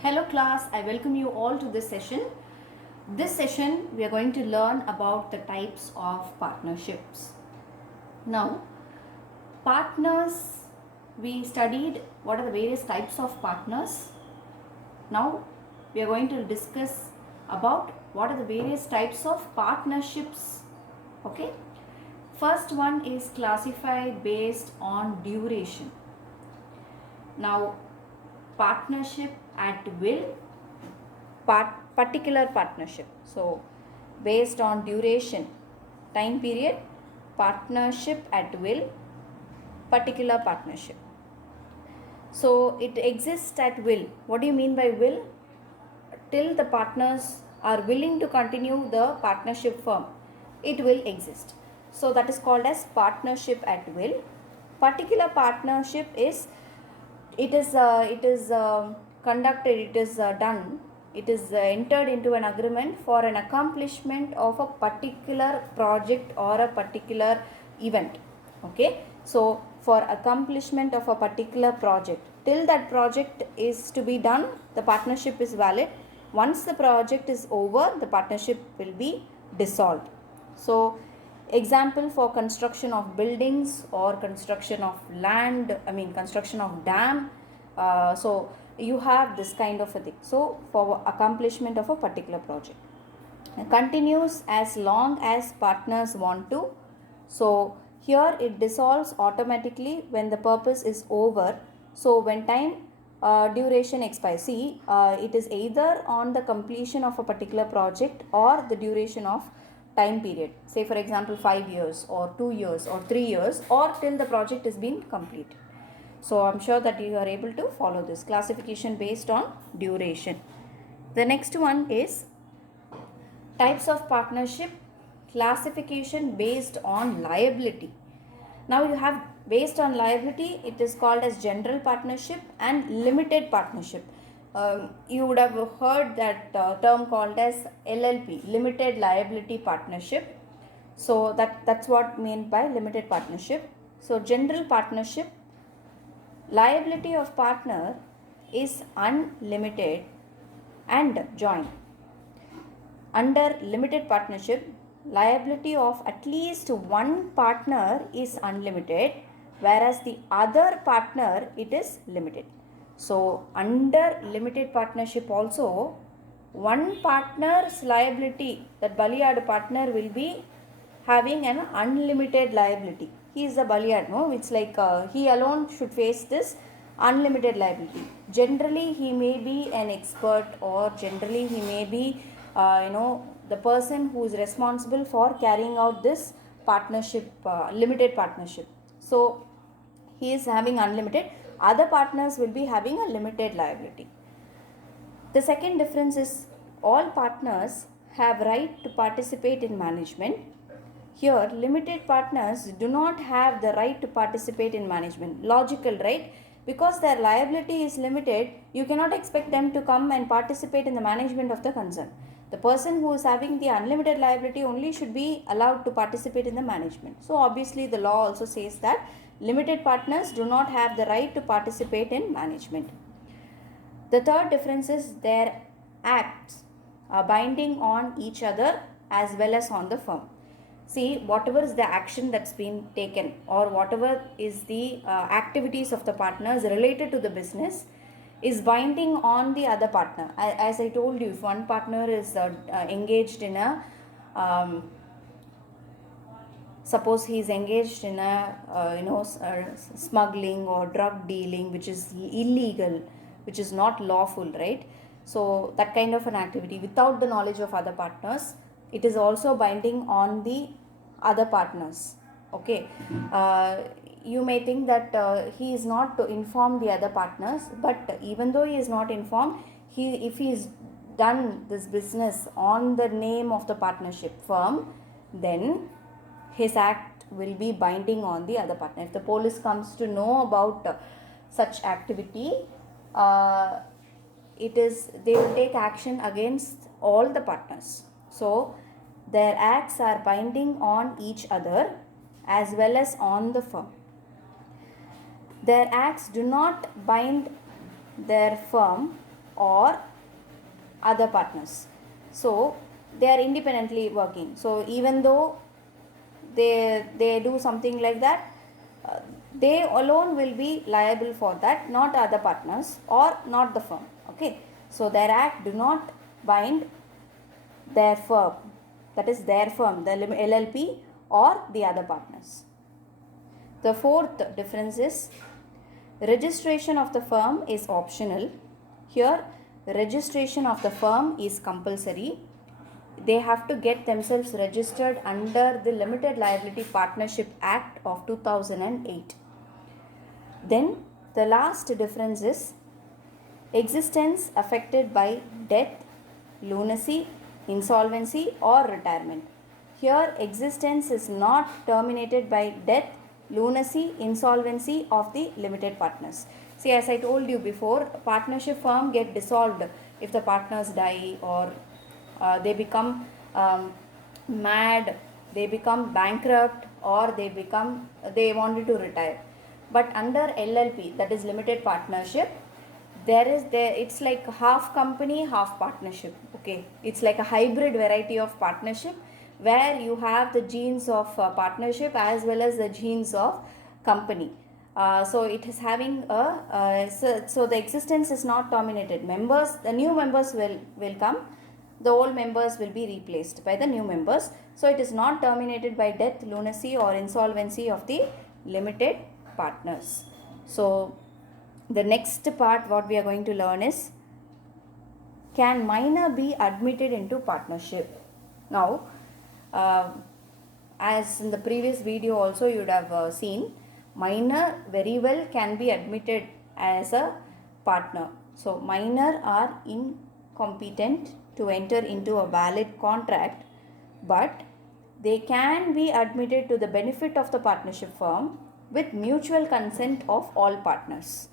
Hello class, I welcome you all to this session. This session we are going to learn about the types of partnerships. Now, partners, we studied what are the various types of partners. Now, we are going to discuss about what are the various types of partnerships. Okay. First one is classified based on duration. Now, partnership at will, particular partnership. So, based on duration, time period, partnership at will, particular partnership. So, it exists at will. What do you mean by will? Till the partners are willing to continue the partnership firm, it will exist. So, that is called as partnership at will. Particular partnership is conducted, it is done, it is entered into an agreement for an accomplishment of a particular project or a particular event. Okay, so for accomplishment of a particular project, till that project is to be done, the partnership is valid. Once the project is over, the partnership will be dissolved. So example for construction of buildings or construction of construction of dam. So you have this kind of a thing. So for accomplishment of a particular project, continues as long as partners want to. So here it dissolves automatically when the purpose is over. So when time duration expires, see, it is either on the completion of a particular project or the duration of time period. Say for example 5 years or 2 years or 3 years, or till the project is being completed. So I'm sure that you are able to follow this classification based on duration. The next one is types of partnership classification based on liability. Now you have based on liability, it is called as general partnership and limited partnership. You would have heard that term called as LLP, limited liability partnership. So that's what meant by limited partnership. So general partnership, liability of partner is unlimited and joint. Under limited partnership, liability of at least one partner is unlimited, whereas the other partner it is limited. So under limited partnership also, one partner's liability, that Baliyad partner, will be having an unlimited liability. He is the Baliyad, no? It's like he alone should face this unlimited liability. Generally, he may be an expert, or generally he may be the person who is responsible for carrying out this partnership, limited partnership. So he is having unlimited, other partners will be having a limited liability. The second difference is all partners have right to participate in management. Here limited partners do not have the right to participate in management. Logical, right? Because their liability is limited, you cannot expect them to come and participate in the management of the concern. The person who is having the unlimited liability only should be allowed to participate in the management. So obviously the law also says that limited partners do not have the right to participate in management. The third difference is their acts are binding on each other as well as on the firm. See, whatever is the action that's been taken, or whatever is the activities of the partners related to the business, is binding on the other partner. As I told you, if one partner is engaged in a suppose he is engaged in a smuggling or drug dealing, which is illegal, which is not lawful, right? So that kind of an activity without the knowledge of other partners, it is also binding on the other partners. Okay, you may think that he is not to inform the other partners, but even though he is not informed, if he is done this business on the name of the partnership firm, then his act will be binding on the other partner. If the police comes to know about such activity, they will take action against all the partners. So their acts are binding on each other as well as on the firm. Their acts do not bind their firm or other partners. So they are independently working. So even though they do something like that, they alone will be liable for that, not other partners or not the firm. Okay, so their act do not bind their firm, that is their firm, the LLP or the other partners. The fourth difference is registration of the firm is optional. Here registration of the firm is compulsory. They have to get themselves registered under the Limited Liability Partnership Act of 2008. Then the last difference is existence affected by death, lunacy, insolvency or retirement. Here existence is not terminated by death, lunacy, insolvency of the limited partners. See, as I told you before, partnership firm get dissolved if the partners die or they become mad, they become bankrupt, or they wanted to retire. But under LLP, that is limited partnership, it's like half company half partnership. Okay, it's like a hybrid variety of partnership where you have the genes of partnership as well as the genes of company. So it is having a so the existence is not terminated. Members, the new members will come, the old members will be replaced by the new members. So it is not terminated by death, lunacy or insolvency of the limited partners. So the next part what we are going to learn is, can minor be admitted into partnership? Now as in the previous video also you would have seen, minor very well can be admitted as a partner. So minor are incompetent to enter into a valid contract, but they can be admitted to the benefit of the partnership firm with mutual consent of all partners.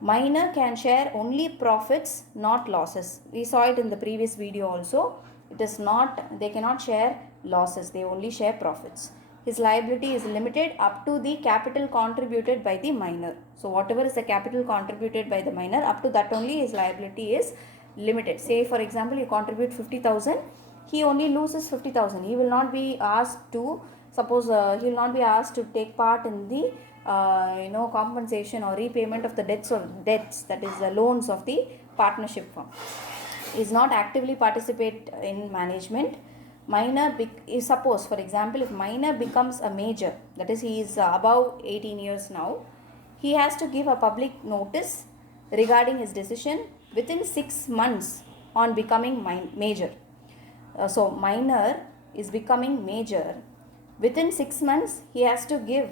Minor can share only profits, not losses. We saw it in the previous video also. It is not, they cannot share losses, they only share profits. His liability is limited up to the capital contributed by the minor. So whatever is the capital contributed by the minor, up to that only his liability is limited. Say for example, you contribute 50,000, he only loses 50,000. He will not be asked to, suppose he will not be asked to take part in the compensation or repayment of the debts, that is the loans of the partnership firm. Is not actively participate in management. Minor is, suppose for example, if minor becomes a major, that is he is above 18 years now, he has to give a public notice regarding his decision within 6 months on becoming major. So minor is becoming major, within 6 months he has to give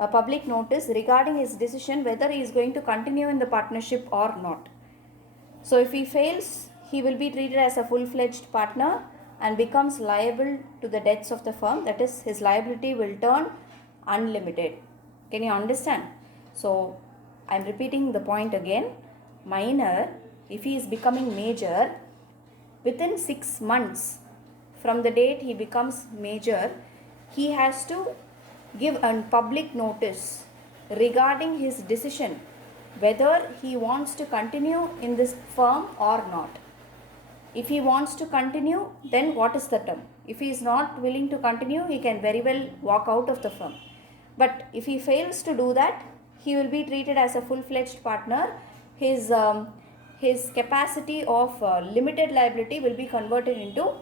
a public notice regarding his decision whether he is going to continue in the partnership or not. So if he fails, he will be treated as a full-fledged partner and becomes liable to the debts of the firm, that is his liability will turn unlimited. Can you understand? So I am repeating the point again. Minor, if he is becoming major, within 6 months from the date he becomes major, he has to give a public notice regarding his decision whether he wants to continue in this firm or not. If he wants to continue, then what is the term? If he is not willing to continue, he can very well walk out of the firm. But if he fails to do that, he will be treated as a full-fledged partner. His capacity of limited liability will be converted into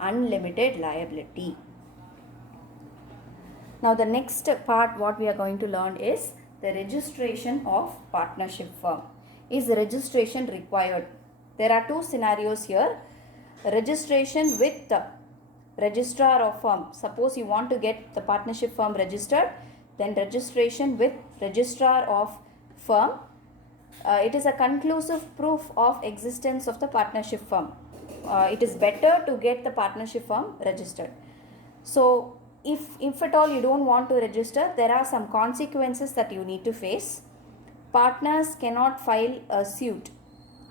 unlimited liability. Now the next part what we are going to learn is the registration of partnership firm. Is registration required? There are two scenarios here. Registration with the registrar of firm. Suppose you want to get the partnership firm registered, then registration with registrar of firm. It is a conclusive proof of existence of the partnership firm. It is better to get the partnership firm registered. So if at all you don't want to register, there are some consequences that you need to face. Partners cannot file a suit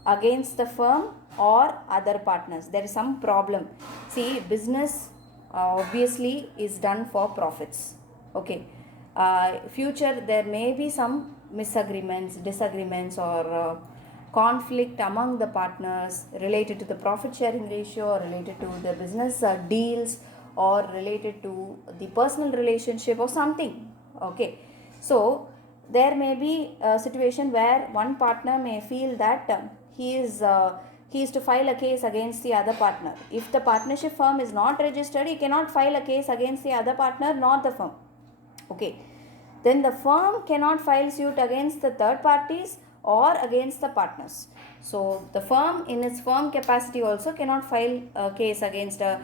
against the firm or other partners. There is some problem. See, business obviously is done for profits. Okay. Future there may be some disagreements or conflict among the partners related to the profit sharing ratio, or related to the business deals, or related to the personal relationship or something. Okay, so there may be a situation where one partner may feel that he is to file a case against the other partner. If the partnership firm is not registered, he cannot file a case against the other partner, not the firm. Okay, then the firm cannot file suit against the third parties or against the partners. So the firm in its firm capacity also cannot file a case against the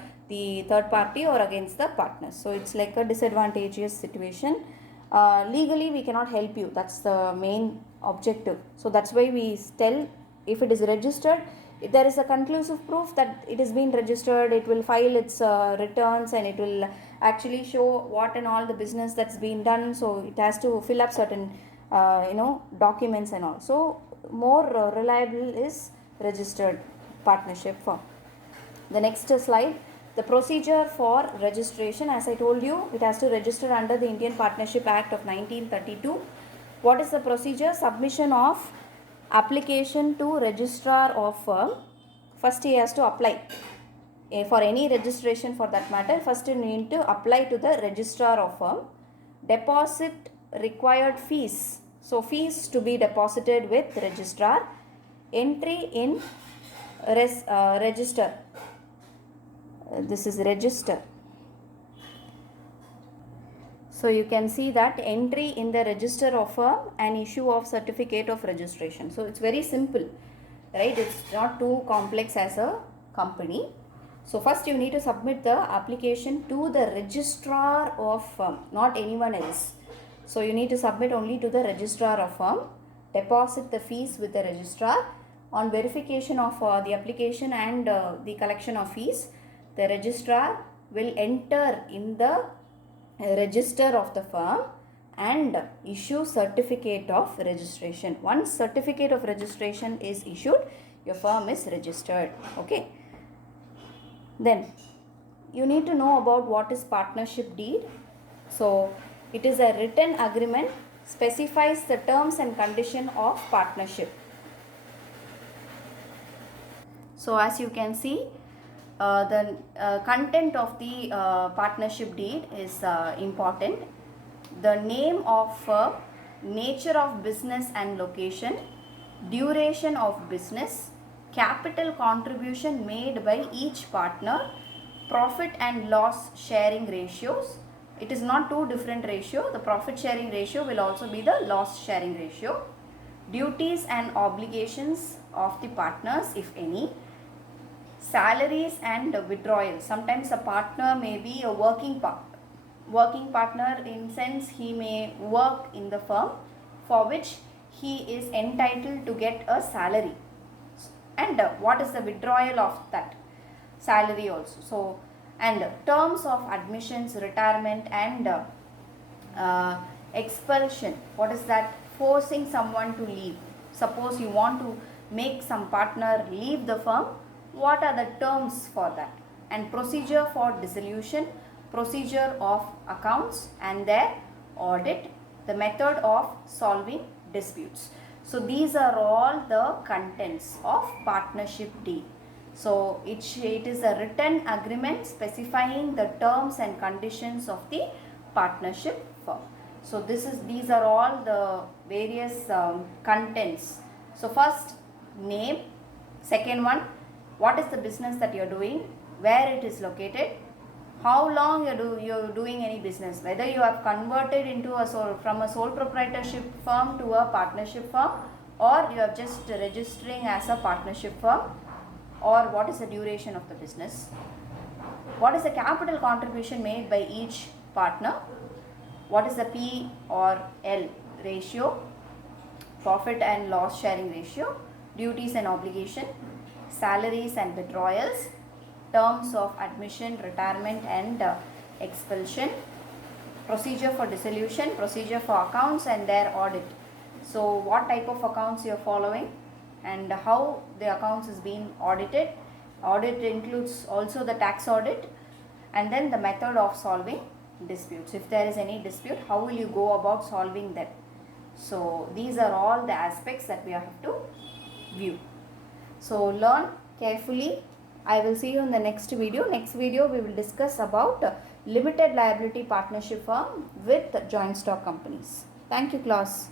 third party or against the partners. So it's like a disadvantageous situation. Legally we cannot help you, that's the main objective. So that's why we tell, if it is registered, if there is a conclusive proof that it has been registered, it will file its returns, and it will actually show what and all the business that's been done. So it has to fill up certain documents and all. So more reliable is registered partnership firm. The next slide, the procedure for registration. As I told you, it has to register under the Indian Partnership Act of 1932. What is the procedure? Submission of application to registrar of firm. First he has to apply for any registration, for that matter. First you need to apply to the registrar of firm. Deposit required fees. So fees to be deposited with registrar. Entry in register. This is register. So you can see that entry in the register of firm and issue of certificate of registration. So it's very simple, right? It's not too complex as a company. So first you need to submit the application to the registrar of firm, not anyone else. So you need to submit only to the registrar of firm. Deposit the fees with the registrar. On verification of the application and the collection of fees, the registrar will enter in the register of the firm and issue certificate of registration. Once certificate of registration is issued, your firm is registered. Okay. Then you need to know about what is partnership deed. So it is a written agreement, specifies the terms and condition of partnership. So as you can see, the content of the partnership deed is important. The name of firm, nature of business and location, duration of business, capital contribution made by each partner, profit and loss sharing ratios. It is not two different ratio. The profit sharing ratio will also be the loss sharing ratio. Duties and obligations of the partners, if any. Salaries and withdrawals. Sometimes a partner may be a working partner in sense he may work in the firm, for which he is entitled to get a salary, and what is the withdrawal of that salary also. So, and terms of admissions, retirement and expulsion. What is that? Forcing someone to leave. Suppose you want to make some partner leave the firm, what are the terms for that? And procedure for dissolution, procedure of accounts and their audit, the method of solving disputes. So these are all the contents of partnership deed. So it is a written agreement specifying the terms and conditions of the partnership firm. So these are all the various contents. So first, name. Second one, what is the business that you are doing, where it is located, how long you're doing any business, whether you have converted into from a sole proprietorship firm to a partnership firm, or you are just registering as a partnership firm, or what is the duration of the business, what is the capital contribution made by each partner, what is the P or L ratio, profit and loss sharing ratio, duties and obligation, salaries and withdrawals, terms of admission, retirement and expulsion, procedure for dissolution, procedure for accounts and their audit. So what type of accounts you are following and how the accounts is being audited. Audit includes also the tax audit, and then the method of solving disputes. If there is any dispute, how will you go about solving them? So these are all the aspects that we have to view. So learn carefully. I will see you in the next video. Next video we will discuss about limited liability partnership firm with joint stock companies. Thank you, class.